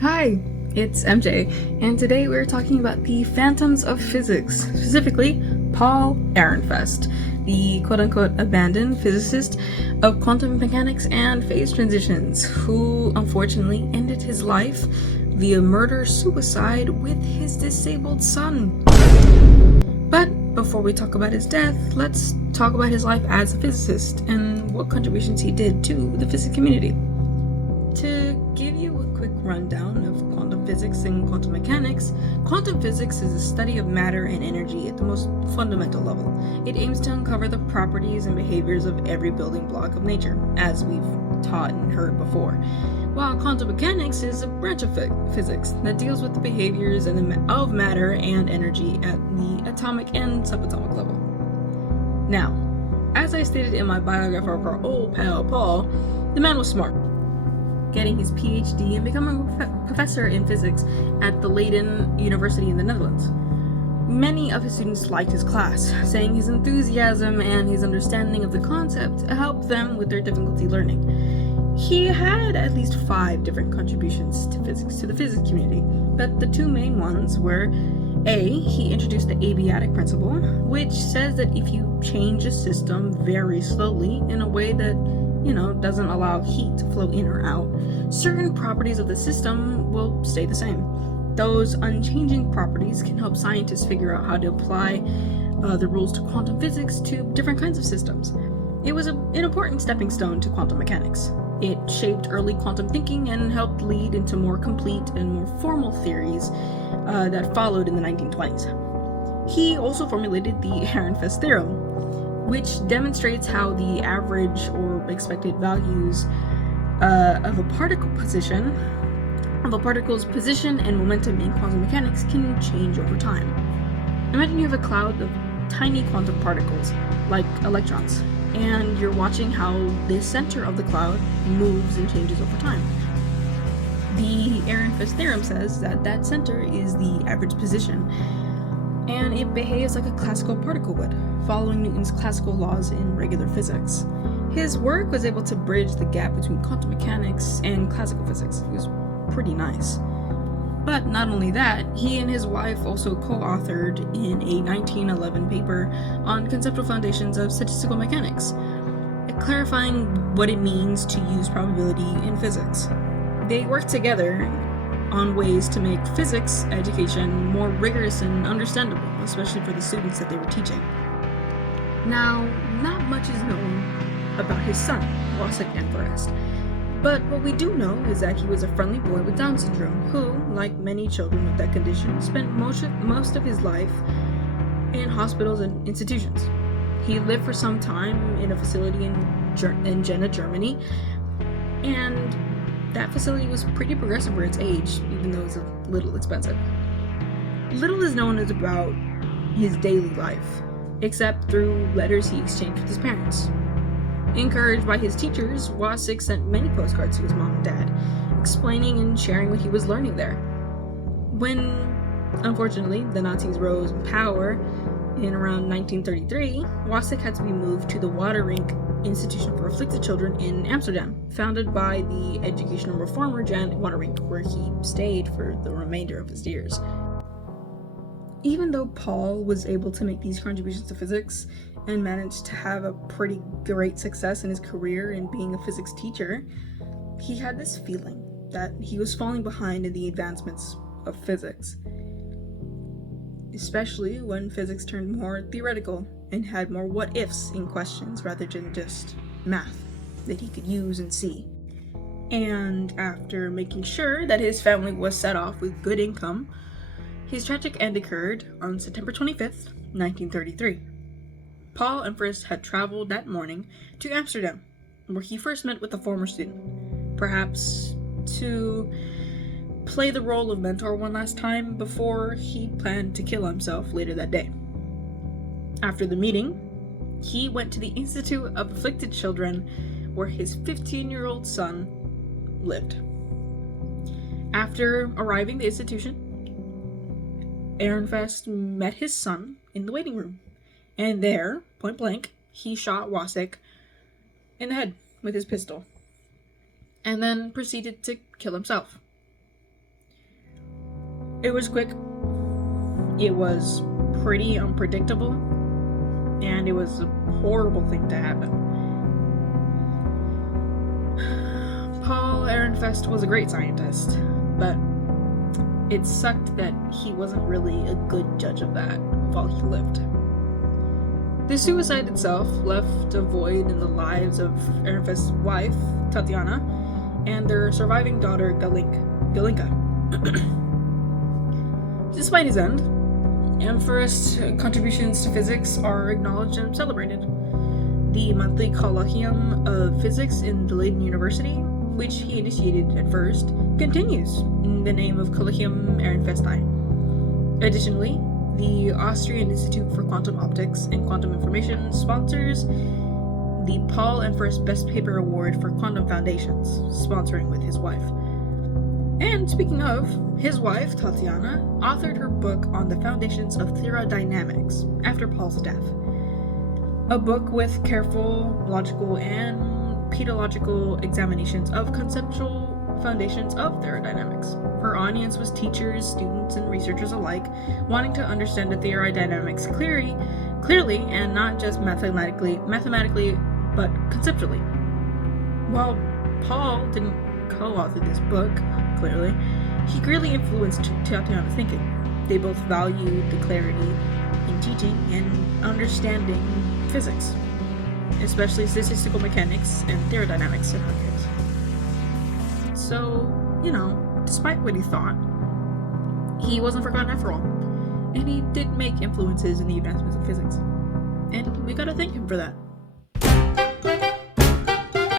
Hi, it's MJ, and today we're talking about the phantoms of physics, specifically Paul Ehrenfest, the quote-unquote abandoned physicist of quantum mechanics and phase transitions, who unfortunately ended his life via murder-suicide with his disabled son. But before we talk about his death, let's talk about his life as a physicist and what contributions he did to the physics community. To give you a quick rundown of quantum physics and quantum mechanics, quantum physics is the study of matter and energy at the most fundamental level. It aims to uncover the properties and behaviors of every building block of nature, as we've taught and heard before. While quantum mechanics is a branch of physics that deals with the behaviors of matter and energy at the atomic and subatomic level. Now, as I stated in my biography of our old pal Paul, the man was smart, getting his PhD and becoming a professor in physics at the Leiden University in the Netherlands. Many of his students liked his class, saying his enthusiasm and his understanding of the concept helped them with their difficulty learning. He had at least 5 different contributions to physics to the physics community, but the 2 main ones were he introduced the abiatic principle, which says that if you change a system very slowly in a way that doesn't allow heat to flow in or out, certain properties of the system will stay the same. Those unchanging properties can help scientists figure out how to apply the rules to quantum physics to different kinds of systems. It was an important stepping stone to quantum mechanics. It shaped early quantum thinking and helped lead into more complete and more formal theories that followed in the 1920s. He also formulated the Ehrenfest theorem, which demonstrates how the average or expected values of a particle's position and momentum in quantum mechanics can change over time. Imagine you have a cloud of tiny quantum particles, like electrons, and you're watching how the center of the cloud moves and changes over time. The Ehrenfest theorem says that center is the average position, and it behaves like a classical particle would, following Newton's classical laws in regular physics. His work was able to bridge the gap between quantum mechanics and classical physics. It was pretty nice. But not only that, he and his wife also co-authored in a 1911 paper on conceptual foundations of statistical mechanics, clarifying what it means to use probability in physics. They worked together on ways to make physics education more rigorous and understandable, especially for the students that they were teaching. Now, not much is known about his son, Wasik Ehrenfest, but what we do know is that he was a friendly boy with Down syndrome who, like many children with that condition, spent most of his life in hospitals and institutions. He lived for some time in a facility in Jena, Germany, and that facility was pretty progressive for its age, even though it was a little expensive. Little is known about his daily life, except through letters he exchanged with his parents. Encouraged by his teachers, Wasik sent many postcards to his mom and dad, explaining and sharing what he was learning there. When, unfortunately, the Nazis rose in power in around 1933, Wasik had to be moved to the Waterink Institution for Afflicted Children in Amsterdam, founded by the educational reformer Jan Waterink, where he stayed for the remainder of his years. Even though Paul was able to make these contributions to physics and managed to have a pretty great success in his career in being a physics teacher, he had this feeling that he was falling behind in the advancements of physics, especially when physics turned more theoretical and had more what-ifs in questions rather than just math that he could use and see. And after making sure that his family was set off with good income, his tragic end occurred on September 25th, 1933. Paul Ehrenfest had traveled that morning to Amsterdam, where he first met with a former student, perhaps to play the role of mentor one last time before he planned to kill himself later that day. After the meeting, he went to the Institute of Afflicted Children, where his 15-year-old son lived. After arriving at the institution, Ehrenfest met his son in the waiting room, and there, point blank, he shot Wasik in the head with his pistol, and then proceeded to kill himself. It was quick, it was pretty unpredictable, and it was a horrible thing to happen. Paul Ehrenfest was a great scientist, but it sucked that he wasn't really a good judge of that while he lived. The suicide itself left a void in the lives of Ehrenfest's wife, Tatiana, and their surviving daughter, Galinka. Despite his end, Ehrenfest's contributions to physics are acknowledged and celebrated. The monthly Colloquium of Physics in the Leiden University, which he initiated at first, continues in the name of Colloquium Ehrenfesti. Additionally, the Austrian Institute for Quantum Optics and Quantum Information sponsors the Paul Ehrenfest Best Paper Award for Quantum Foundations, sponsoring with his wife. And speaking of, his wife, Tatiana, authored her book on the foundations of theorodynamics after Paul's death. A book with careful, logical, and pedagoggical examinations of conceptual foundations of theorodynamics. Her audience was teachers, students, and researchers alike, wanting to understand the theorodynamics clearly, and not just mathematically, but conceptually. While Paul didn't co-author this book, clearly, he greatly influenced Tatiana's thinking. They both valued the clarity in teaching and understanding physics, especially statistical mechanics and theorodynamics in her case. So, despite what he thought, he wasn't forgotten after all, and he did make influences in the advancements of physics, and we gotta thank him for that.